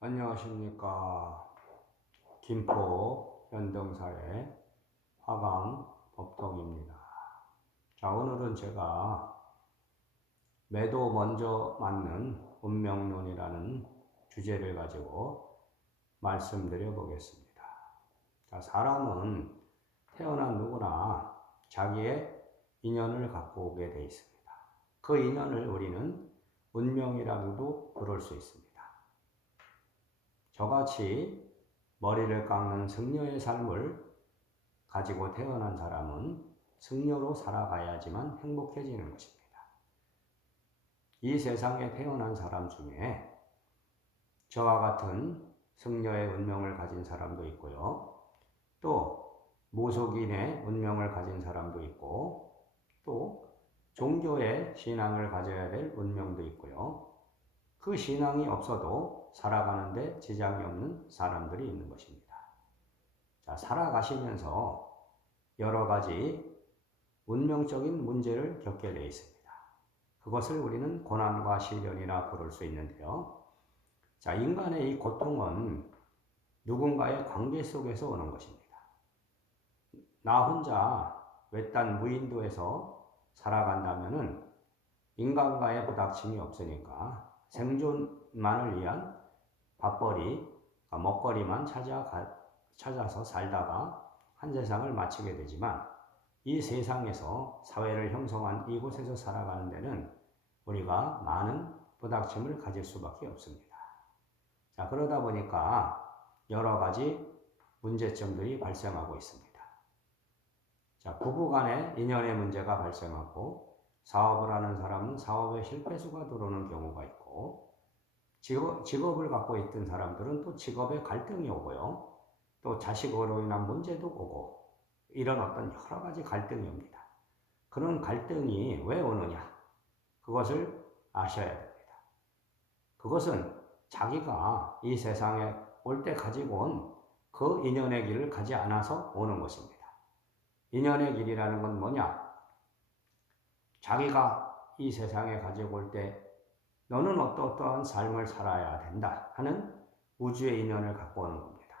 안녕하십니까. 김포 현동사의 화강법통입니다. 자, 오늘은 제가 매도 먼저 맞는 운명론이라는 주제를 가지고 말씀드려 보겠습니다. 자, 사람은 태어난 누구나 자기의 인연을 갖고 오게 되어 있습니다. 그 인연을 우리는 운명이라고도 부를 수 있습니다. 저같이 머리를 깎는 승려의 삶을 가지고 태어난 사람은 승려로 살아가야지만 행복해지는 것입니다. 이 세상에 태어난 사람 중에 저와 같은 승려의 운명을 가진 사람도 있고요. 또 무속인의 운명을 가진 사람도 있고, 또 종교의 신앙을 가져야 될 운명도 있고요. 그 신앙이 없어도 살아가는데 지장이 없는 사람들이 있는 것입니다. 자, 살아가시면서 여러 가지 운명적인 문제를 겪게 되어 있습니다. 그것을 우리는 고난과 시련이라 부를 수 있는데요. 자, 인간의 이 고통은 누군가의 관계 속에서 오는 것입니다. 나 혼자 외딴 무인도에서 살아간다면은 인간과의 부닥침이 없으니까 생존만을 위한 밥벌이, 먹거리만 찾아서 살다가 한 세상을 마치게 되지만, 이 세상에서 사회를 형성한 이곳에서 살아가는 데는 우리가 많은 부닥침을 가질 수밖에 없습니다. 자, 그러다 보니까 여러 가지 문제점들이 발생하고 있습니다. 자, 부부 간에 인연의 문제가 발생하고, 사업을 하는 사람은 사업에 실패수가 들어오는 경우가 있고, 직업을 갖고 있던 사람들은 또 직업에 갈등이 오고요. 또 자식으로 인한 문제도 오고, 이런 어떤 여러 가지 갈등이 옵니다. 그런 갈등이 왜 오느냐? 그것을 아셔야 됩니다. 그것은 자기가 이 세상에 올 때 가지고 온 그 인연의 길을 가지 않아서 오는 것입니다. 인연의 길이라는 건 뭐냐? 자기가 이 세상에 가지고 올 때 너는 어떠한 삶을 살아야 된다 하는 우주의 인연을 갖고 오는 겁니다.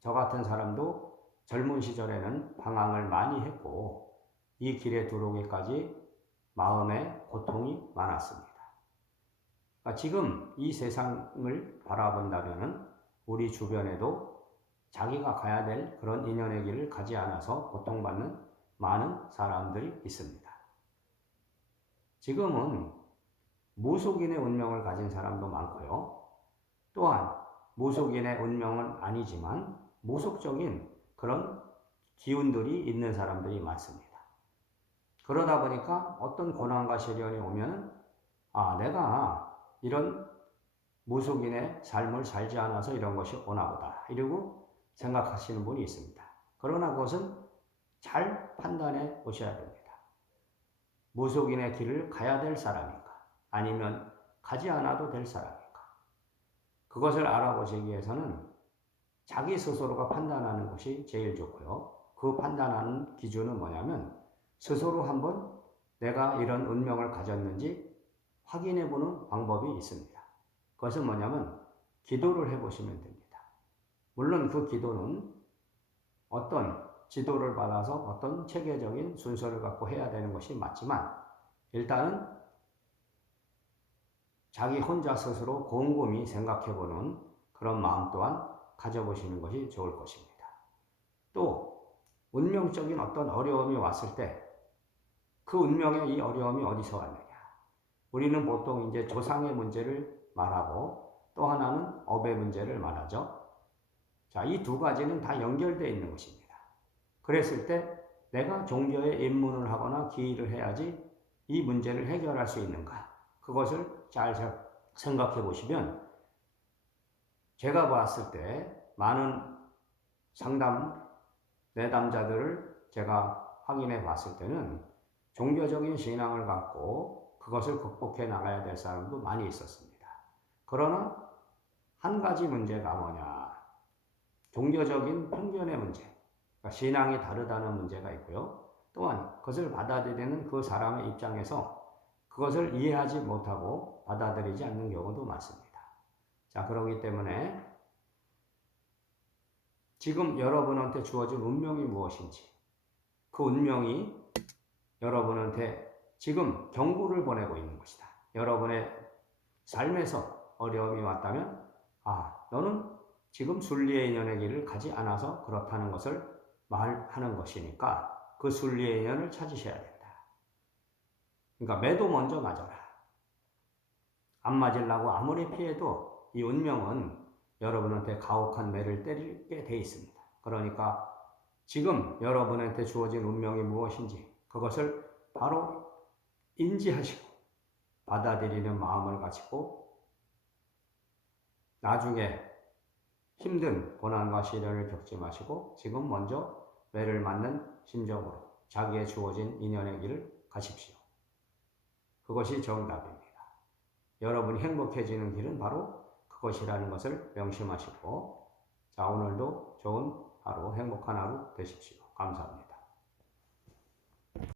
저 같은 사람도 젊은 시절에는 방황을 많이 했고, 이 길에 들어오기까지 마음에 고통이 많았습니다. 그러니까 지금 이 세상을 바라본다면 우리 주변에도 자기가 가야 될 그런 인연의 길을 가지 않아서 고통받는 많은 사람들이 있습니다. 지금은 무속인의 운명을 가진 사람도 많고요. 또한 무속인의 운명은 아니지만 무속적인 그런 기운들이 있는 사람들이 많습니다. 그러다 보니까 어떤 고난과 시련이 오면, 내가 이런 무속인의 삶을 살지 않아서 이런 것이 오나 보다, 이러고 생각하시는 분이 있습니다. 그러나 그것은 잘 판단해 보셔야 됩니다. 무속인의 길을 가야 될 사람인가? 아니면 가지 않아도 될 사람인가? 그것을 알아보시기 위해서는 자기 스스로가 판단하는 것이 제일 좋고요. 그 판단하는 기준은 뭐냐면, 스스로 한번 내가 이런 운명을 가졌는지 확인해 보는 방법이 있습니다. 그것은 뭐냐면 기도를 해 보시면 됩니다. 물론 그 기도는 어떤 지도를 받아서 어떤 체계적인 순서를 갖고 해야 되는 것이 맞지만, 일단은 자기 혼자 스스로 곰곰이 생각해보는 그런 마음 또한 가져보시는 것이 좋을 것입니다. 또 운명적인 어떤 어려움이 왔을 때 그 운명의 이 어려움이 어디서 왔느냐? 우리는 보통 이제 조상의 문제를 말하고, 또 하나는 업의 문제를 말하죠. 자, 이 두 가지는 다 연결되어 있는 것입니다. 그랬을 때 내가 종교에 입문을 하거나 기의를 해야지 이 문제를 해결할 수 있는가? 그것을 잘 생각해 보시면, 제가 봤을 때 많은 내담자들을 제가 확인해 봤을 때는 종교적인 신앙을 갖고 그것을 극복해 나가야 될 사람도 많이 있었습니다. 그러나 한 가지 문제가 뭐냐? 종교적인 편견의 문제, 그러니까 신앙이 다르다는 문제가 있고요. 또한 그것을 받아들이는 그 사람의 입장에서 그것을 이해하지 못하고 받아들이지 않는 경우도 많습니다. 자, 그러기 때문에 지금 여러분한테 주어진 운명이 무엇인지, 그 운명이 여러분한테 지금 경고를 보내고 있는 것이다. 여러분의 삶에서 어려움이 왔다면, 너는 지금 순리의 인연의 길을 가지 않아서 그렇다는 것을 말하는 것이니까 그 순리의 인연을 찾으셔야 된다. 그러니까 매도 먼저 맞아라. 안 맞으려고 아무리 피해도 이 운명은 여러분한테 가혹한 매를 때리게 돼 있습니다. 그러니까 지금 여러분한테 주어진 운명이 무엇인지 그것을 바로 인지하시고 받아들이는 마음을 가지고 나중에 힘든 고난과 시련을 겪지 마시고 지금 먼저 매를 맞는 심정으로 자기의 주어진 인연의 길을 가십시오. 그것이 정답입니다. 여러분이 행복해지는 길은 바로 그것이라는 것을 명심하시고, 자, 오늘도 좋은 하루, 행복한 하루 되십시오. 감사합니다.